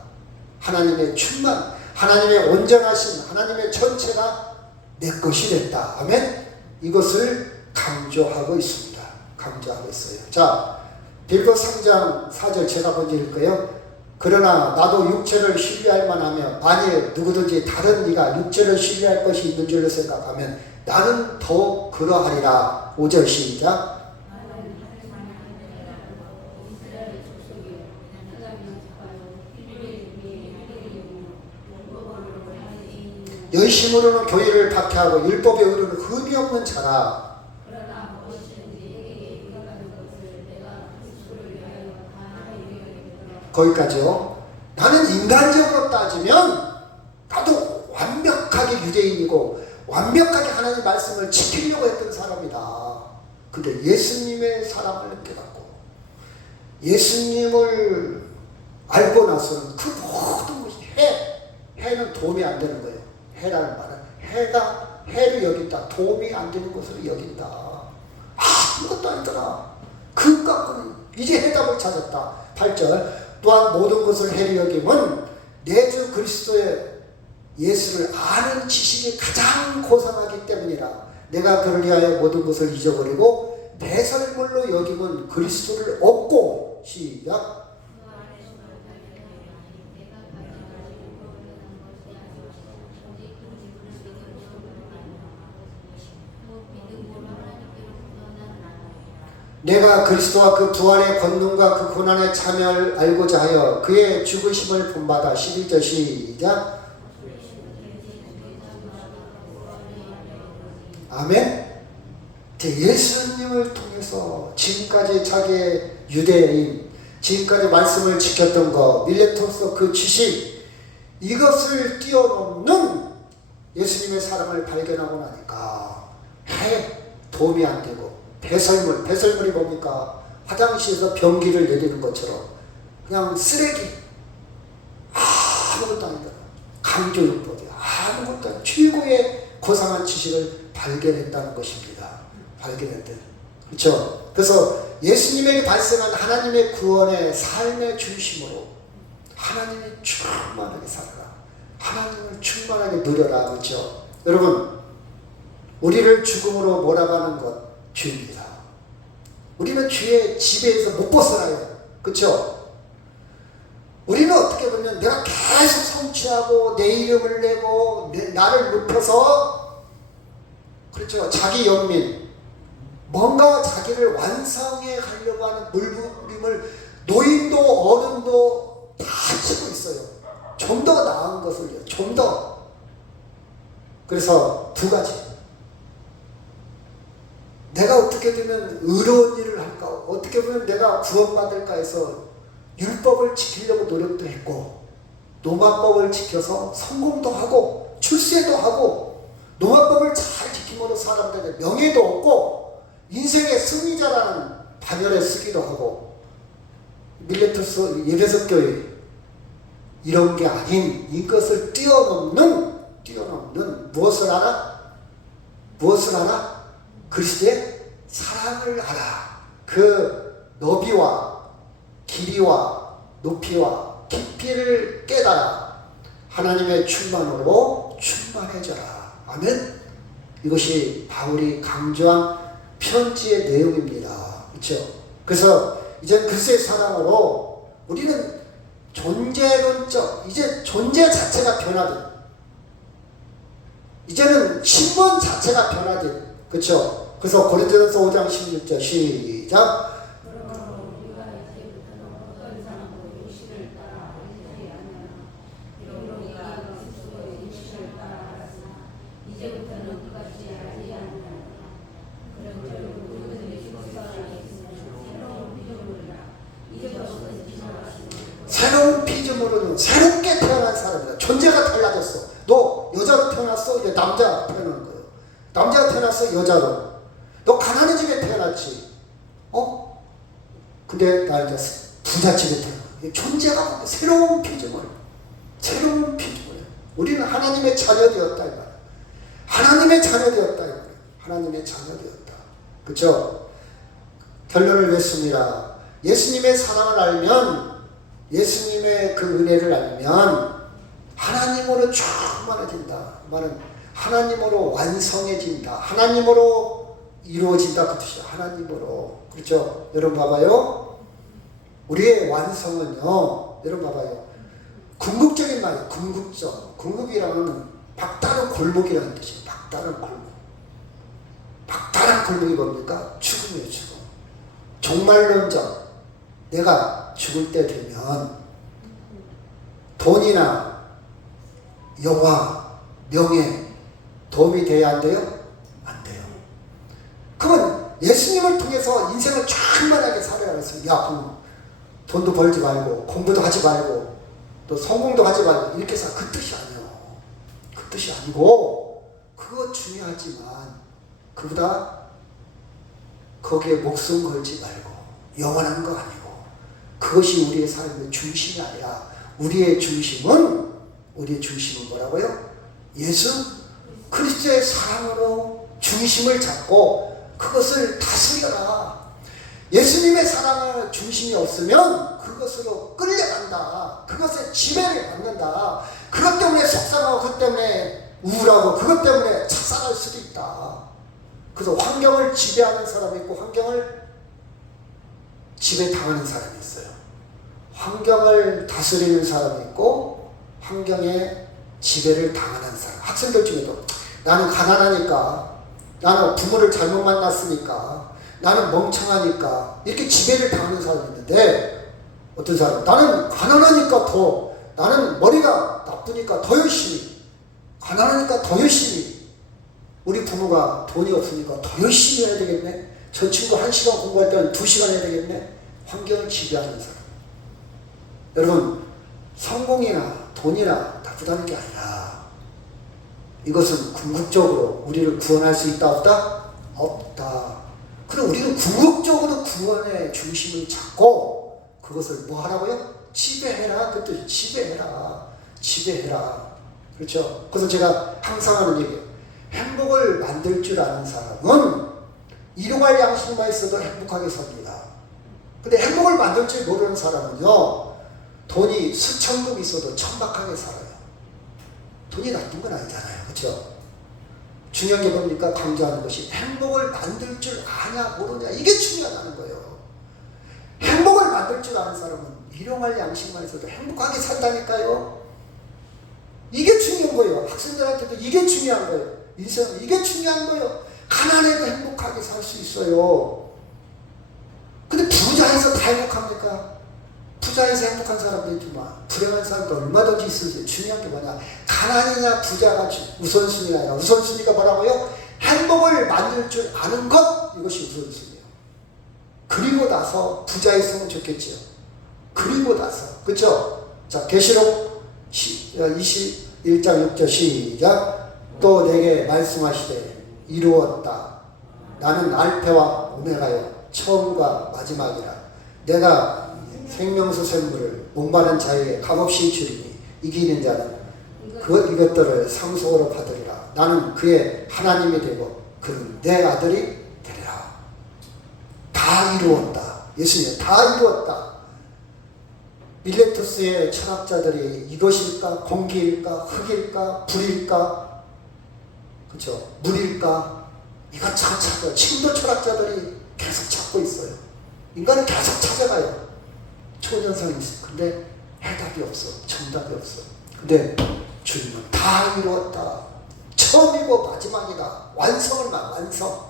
하나님의 충만, 하나님의 온전하신, 하나님의 전체가 내 것이 됐다. 아멘. 이것을 강조하고 있습니다. 강조하고 있어요. 자, 빌보 3장 4절 제가 먼저 읽을게요. 그러나 나도 육체를 신뢰할 만하면 만일 누구든지 다른 이가 육체를 신뢰할 것이 있는 줄로 생각하면 나는 더욱 그러하리라. 5절 시작. 열심으로는 교회를 박해하고 율법의 의로는 흠이 없는 자라. 거기까지요. 나는 인간적으로 따지면 나도 완벽하게 유대인이고 완벽하게 하나님의 말씀을 지키려고 했던 사람이다. 근데 예수님의 사랑을 깨닫고 예수님을 알고 나서는 그 모든 것이 해는 도움이 안 되는 거예요. 해라는 말은 해가 해로 여긴다. 도움이 안 되는 것으로 여긴다. 아무것도 아니더라. 그 깎은 이제 해답을 찾았다. 8절 또한 모든 것을 해로 여김은 내 주 그리스도의 예수를 아는 지식이 가장 고상하기 때문이라. 내가 그를 위하여 모든 것을 잊어버리고 배설물로 여김은 그리스도를 얻고. 시작. 내가 그리스도와 그 부활의 권능과 그 고난의 참여를 알고자 하여 그의 죽으심을 본받아. 11절 시작. 아멘. 예수님을 통해서 지금까지 자기의 유대인, 지금까지 말씀을 지켰던 것, 밀레토스 그 지식, 이것을 뛰어넘는 예수님의 사랑을 발견하고 나니까 도움이 안 되고, 배설물이 뭡니까? 화장실에서 변기를 내리는 것처럼 그냥 쓰레기, 아무것도 아니다. 강조용법이야. 아무것도 아니다. 최고의 고상한 지식을 발견했다는 것입니다. 발견했대. 그렇죠? 그래서 예수님에게 발생한 하나님의 구원의 삶의 중심으로 하나님이 충만하게 살아라. 하나님을 충만하게 누려라. 그렇죠? 여러분, 우리를 죽음으로 몰아가는 것 죄입니다. 우리는 죄의 지배에서 못 벗어나요. 그렇죠? 우리는 어떻게 보면 내가 계속 성취하고 내 이름을 내고 나를 높여서, 그렇죠, 자기 연민, 뭔가 자기를 완성해 가려고 하는 물부림을 노인도 어른도 다 치고 있어요. 좀 더 나은 것을요. 좀 더. 그래서 두 가지. 내가 어떻게 되면 의로운 일을 할까? 어떻게 보면 내가 구원받을까 해서 율법을 지키려고 노력도 했고, 노마법을 지켜서 성공도 하고 출세도 하고, 노마법을 잘 지킴으로 사람들에게 명예도 얻고 인생의 승리자라는 반열에 쓰기도 하고, 밀레토스 예배석 교회 이런 게 아닌 이것을 뛰어넘는 무엇을 알아? 그리스도의 사랑을 알아. 그 너비와 길이와 높이와 깊이를 깨달아 하나님의 충만으로 충만해져라. 아멘. 이것이 바울이 강조한 편지의 내용입니다. 그렇죠? 그래서 이제 그리스도의 사랑으로 우리는 존재론적, 이제 존재 자체가 변화된, 이제는 신분 자체가 변화된, 그렇죠? 그래서 고린도전서 5장 16절 시작. 새로운 피조물은 새롭게 태어난 사람이다. 존재가 달라졌어. 너 여자로 태어났어? 이제 남자 태어난 거예요. 남자가 태어났어? 여자로. 너 가난한 집에 태어났지. 근데 나 이제 부잣집에 태어나. 존재가 새로운 피조물. 새로운 피조물. 우리는 하나님의 자녀되었다 이 말이야. 하나님의 자녀되었다 이 말이야. 하나님의 자녀되었다. 그렇죠? 결론을 냈습니다. 예수님의 사랑을 알면, 예수님의 그 은혜를 알면 하나님으로 충만해진다. 말은 하나님으로 완성해진다. 하나님으로 이루어진다. 그 뜻이야. 하나님으로. 그렇죠? 여러분 봐봐요. 우리의 완성은요, 여러분 봐봐요. 궁극적인 말이에요. 궁극적. 궁극이라는 박다른 골목이라는 뜻이에요. 박다른 골목. 박다른 골목이 뭡니까? 죽음이에요. 죽음. 종말론적. 내가 죽을 때 되면 돈이나 영화, 명예 도움이 돼야 안 돼요? 안 돼요. 그건 예수님을 통해서 인생을 충만하게 살아야 했어요. 야, 그럼 돈도 벌지 말고 공부도 하지 말고 또 성공도 하지 말고 이렇게 해서 그 뜻이 아니에요. 그 뜻이 아니고, 그거 중요하지만 그보다 거기에 목숨 걸지 말고 영원한 거 아니고, 그것이 우리의 삶의 중심이 아니라 우리의 중심은 뭐라고요? 예수 그리스도의 사랑으로 중심을 잡고 그것을 다스려라. 예수님의 사랑을 중심이 없으면 그것으로 끌려간다. 그것에 지배를 받는다. 그것 때문에 속상하고 그것 때문에 우울하고 그것 때문에 착상할 수도 있다. 그래서 환경을 지배하는 사람이 있고 환경을 지배당하는 사람이 있어요. 환경을 다스리는 사람이 있고 환경에 지배를 당하는 사람. 학생들 중에도 나는 가난하니까, 나는 부모를 잘못 만났으니까, 나는 멍청하니까 이렇게 지배를 당하는 사람이 있는데, 어떤 사람 나는 가난하니까 나는 머리가 나쁘니까 더 열심히, 가난하니까 더 열심히, 우리 부모가 돈이 없으니까 더 열심히 해야 되겠네, 저 친구 1시간 공부할 때는 2시간 해야 되겠네. 환경을 지배하는 사람. 여러분, 성공이나 돈이나 나쁘다는 게 아니라 이것은 궁극적으로 우리를 구원할 수 있다 없다? 없다. 그럼 우리는 궁극적으로 구원의 중심을 잡고 그것을 뭐 하라고요? 지배해라. 그 뜻이 지배해라. 지배해라. 그렇죠? 그래서 제가 항상 하는 얘기예요. 행복을 만들 줄 아는 사람은 일용할 양식만 있어도 행복하게 삽니다. 근데 행복을 만들 줄 모르는 사람은요, 돈이 수천금 있어도 천박하게 살아요. 돈이 나쁜 건 아니잖아요. 그렇죠? 중요한 게 뭡니까? 강조하는 것이 행복을 만들 줄 아냐 모르냐, 이게 중요하다는 거예요. 행복을 만들 줄 아는 사람은 일용할 양식만 있어도 행복하게 산다니까요. 이게 중요한 거예요. 학생들한테도 이게 중요한 거예요. 인생은 이게 중요한 거예요. 가난해도 행복하게 살 수 있어요. 근데 부자에서 다 행복합니까? 부자에서 행복한 사람도 있지만 불행한 사람도 얼마든지 있으세요. 중요한 게 뭐냐? 가난이냐 부자가 우선순위가 아니라 우선순위가 뭐라고요? 행복을 만들 줄 아는 것, 이것이 우선순위예요. 그리고 나서 부자였으면 좋겠지요. 그리고 나서, 그렇죠? 자, 계시록 21장 6절 시작. 또 내게 말씀하시되 이루었다. 나는 알페와 오메가요, 처음과 마지막이라. 내가 생명수 샘물을 목마른 자에게 값없이 주리니 이기는 자는 이것들을 상속으로 받으리라. 나는 그의 하나님이 되고 그는 내 아들이 되리라. 다 이루었다. 예수님 다 이루었다. 밀레투스의 철학자들이 이것일까, 공기일까, 흙일까, 불일까, 그렇죠? 물일까, 이것저것 찾아요. 지금도 철학자들이 계속 찾고 있어요. 인간은 계속 찾아가요. 초년성이 있어. 근데 해답이 없어. 정답이 없어. 근데 주님은 다 이루었다. 처음이고 마지막이다. 완성을 말, 완성.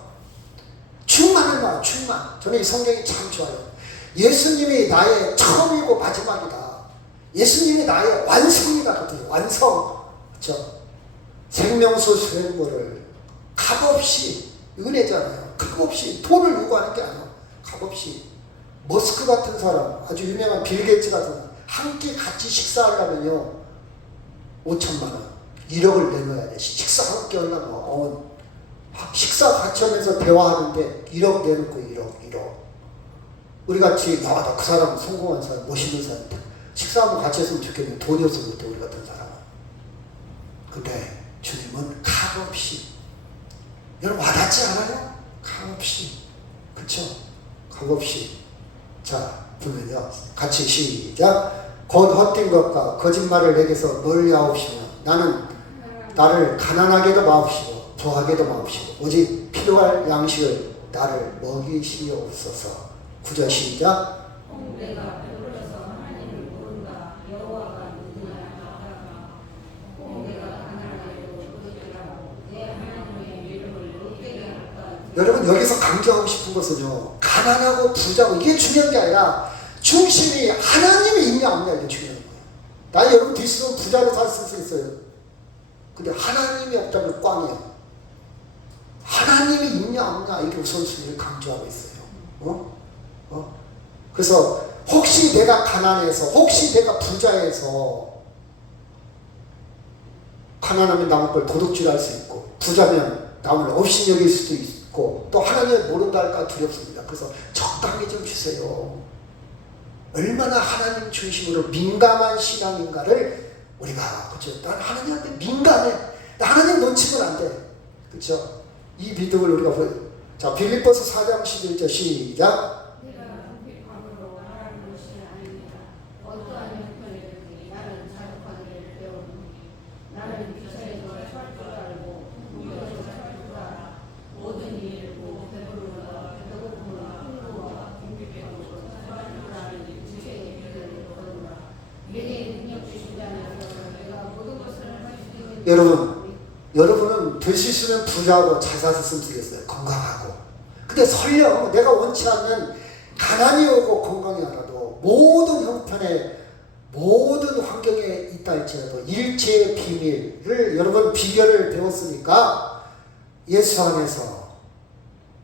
충만을 말, 충만. 저는 이 성경이 참 좋아요. 예수님이 나의 처음이고 마지막이다. 예수님이 나의 완성이다. 완성. 그렇죠? 생명수 수행물을 값없이, 은혜잖아요. 값없이, 돈을 요구하는 게 아니야. 값없이. 머스크 같은 사람, 아주 유명한 빌 게이츠 같은 사람, 한 끼 같이 식사하려면요 5천만 원, 1억을 내놓아야 돼. 식사 한 끼 하려면 식사 같이 하면서 대화하는데 1억 내놓고 1억. 우리 같이 나 그 사람 성공한 사람, 멋있는 사람인데 식사 한번 같이 했으면 좋겠는데 돈이 없어서 못해, 우리 같은 사람은. 근데 주님은 값없이. 여러분 와닿지 않아요? 값없이. 그쵸? 값없이. 자, 보면요. 같이 시작. 곧 헛된 것과 거짓말을 내게서 멀리하옵시며 나는 나를 가난하게도 마옵시고 부하게도 마옵시고 오직 필요할 양식을 나를 먹이시옵소서. 9절 시작. 내가 배불러서 하나님을 모른다. 여호와가 누구냐 하다가 내가 가난하게도 부족하고 내 하나님의 이름을 높게 할까. 여러분 여기서 강조하고 싶은 것은요, 가난하고 부자고 이게 중요한 게 아니라 중심이 하나님이 있냐 없냐, 이게 중요한 거예요. 나 여러분 뒤수는 부자로 살 수 있어요. 근데 하나님이 없다면 꽝이에요. 하나님이 있냐 없냐, 이게 우선순위를 강조하고 있어요. 그래서 혹시 내가 가난해서, 혹시 내가 부자해서, 가난하면 남의 걸 도둑질할 수 있고 부자면 남을 없이 여길 수도 있고 또 하나님을 모른다 할까 두렵습니다. 그래서 적당히 좀 주세요. 얼마나 하나님 중심으로 민감한 신앙인가를 우리가, 그렇죠? 난 하나님한테 민감해. 나 하나님 놓치면 안 않대. 그렇죠? 이 믿음을 우리가 자, 빌립보서 4장 11절 시작. 내가 비방으로 말하는 것이 아닙니다. 어떠한 형편이든지 나는 자족하는 일을 배우니 나는 기차에서 설 줄 알고 공부에서 설 줄 알아. 모든 일을 보고 배부르다 배고프다 풍부와 궁핍에도 설줄 아는 지식의 비결을 얻는다. 내게 능력 주신 자는 내가 모든 것을 할 수 있는 여러분은 될 수 있으면 부자하고 잘 살았으면 좋겠어요. 건강하고. 근데 설령 내가 원치 않는 가난이 오고 건강이 않아도 모든 형편에 모든 환경에 있다 할지라도 일체의 비밀을 여러분 비결을 배웠으니까 예수 안에서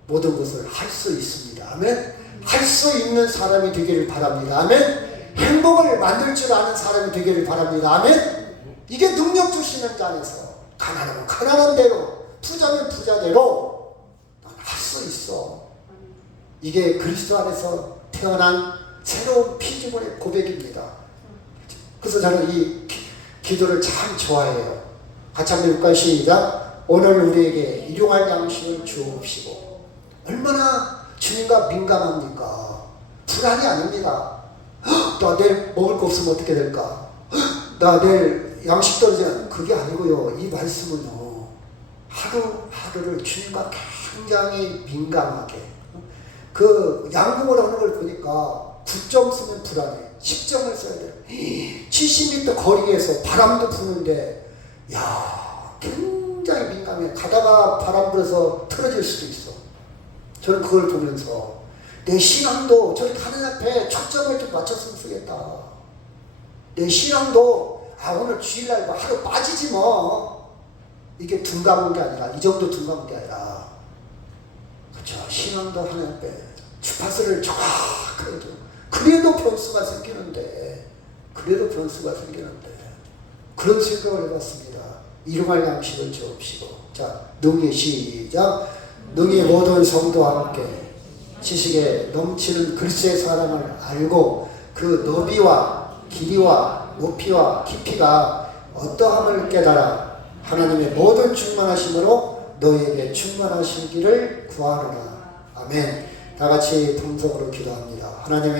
모든 것을 할 수 있습니다. 아멘. 할 수 있는 사람이 되기를 바랍니다. 아멘. 행복을 만들 줄 아는 사람이 되기를 바랍니다. 아멘. 이게 능력 주시는 자 안에서 가난하면 가난한 대로, 부자면 부자대로 할 수 있어. 이게 그리스도 안에서 태어난 새로운 피조물의 고백입니다. 그래서 저는 이 기도를 참 좋아해요. 같이 한번 읽을까요? 시작. 오늘 우리에게 일용할 양식을 주옵시고. 얼마나 주님과 민감합니까? 불안이 아닙니다. 나 내일 먹을 거 없으면 어떻게 될까? 나 내일 양식 떨어지면 그게 아니고요. 이 말씀은요, 하루하루를 주님과 굉장히 민감하게, 그 양궁을 하는 걸 보니까 9점 쓰면 불안해. 10점을 써야 돼. 70m 거리에서 바람도 부는데, 야, 굉장히 민감해. 가다가 바람 불어서 틀어질 수도 있어. 저는 그걸 보면서 내 신앙도 저렇게 하늘 앞에 초점을 좀 맞췄으면 쓰겠다. 내 신앙도 오늘 주일날 뭐 하루 빠지지 뭐, 이게 둔감한 게 아니라, 이 정도 둔감한 게 아니라, 그렇죠. 신앙도 하늘 앞에 주파수를 정확하게 줘. 그래도 변수가 생기는데 그런 생각을 해봤습니다. 일용할 양식을 주옵시고. 자, 능히 시작. 능히 모든 성도와 함께 지식에 넘치는 그리스도의 사랑을 알고 그 너비와 길이와 높이와 깊이가 어떠함을 깨달아 하나님의 모든 충만하심으로 너희에게 충만하시기를 구하노라. 아멘. 다 같이 동성으로 기도합니다. 하나님의